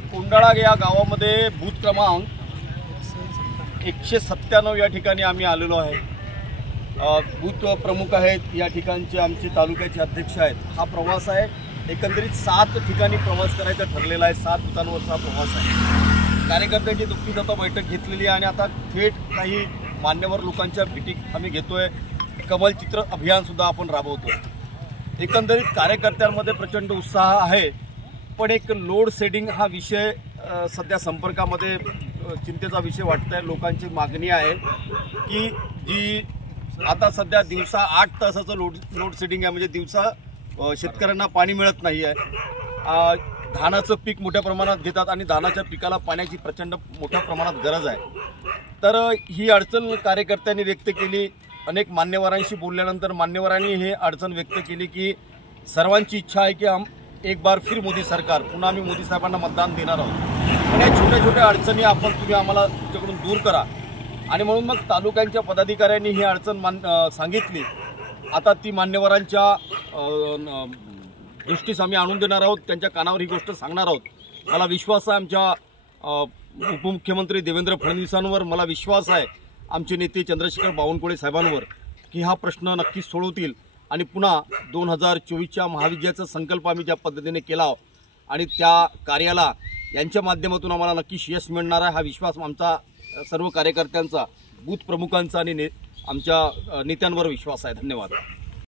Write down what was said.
कोंडाळा या गावामध्ये बूथ क्रमांक 197 या ठिकाणी आम्ही आलेलो आहे। बूथ प्रमुख आहेत, या ठिकाणचे आमचे तालुक्याचे अध्यक्ष आहेत। हा प्रवास आहे, एकंदरीत 7 ठिकाणी प्रवास करायचा ठरलेला आहे। 7 बूथांवरचा प्रवास आहे। कार्यकर्त्यांची दुःखी आता बैठक घेतलेली आहे आणि आता थेट काही मान्यवर लोकांच्या भेटी आम्ही घेतोय। कमल चित्र अभियान सुद्धा आपण राबवतोय। एकंदरीत कार्यकर्त्यांमध्ये प्रचंड उत्साह आहे, पण एक लोड शेडिंग हा विषय सध्या संपर्कामध्ये चिंतेचा विषय वाटतोय। लोकांची मागणी आहे की जी आता सध्या दिवसा 8 तासाचं लोड शेडिंग आहे, म्हणजे दिवसा शेतकऱ्यांना पाणी मिळत नाही आहे। धानाचं पीक मोठ्या प्रमाणात घेतात आणि धानाच्या पिकाला पाण्याची प्रचंड मोठ्या प्रमाणात गरज आहे। तर ही अडचण कार्यकर्त्यांनी व्यक्त केली। अनेक मान्यवरांशी बोलल्यानंतर मान्यवरांनी हे अडचण व्यक्त केली की सर्वांची इच्छा आहे की एक बार फिर मोदी सरकार, पुन्हा आम्ही मोदी साहेबांना मतदान देणार आहोत। पण या छोट्या छोट्या अडचणी तुम्ही आम्हाला तुमच्याकडून दूर करा, आणि म्हणून मग तालुक्यांच्या पदाधिकाऱ्यांनी ही अडचण सांगितली। आता ती मान्यवरांच्या दृष्टीस आम्ही आणून देणार आहोत, त्यांच्या कानावर ही गोष्ट सांगणार आहोत। मला विश्वास आहे आमच्या उपमुख्यमंत्री देवेंद्र फडणवीसांवर, मला विश्वास आहे आमचे नेते चंद्रशेखर बावनकुळे साहेबांवर की हा प्रश्न नक्कीच सोडवतील आणि पुन्हा 2024च्या महाविद्याचा संकल्प आम्ही ज्या पद्धतीने केला आणि त्या कार्याला यांच्या माध्यमातून आम्हाला नक्कीच यश मिळणार आहे। हा विश्वास आमचा सर्व कार्यकर्त्यांचा, बूथ प्रमुखांचा आणि आमच्या नेत्यांवर विश्वास आहे। धन्यवाद।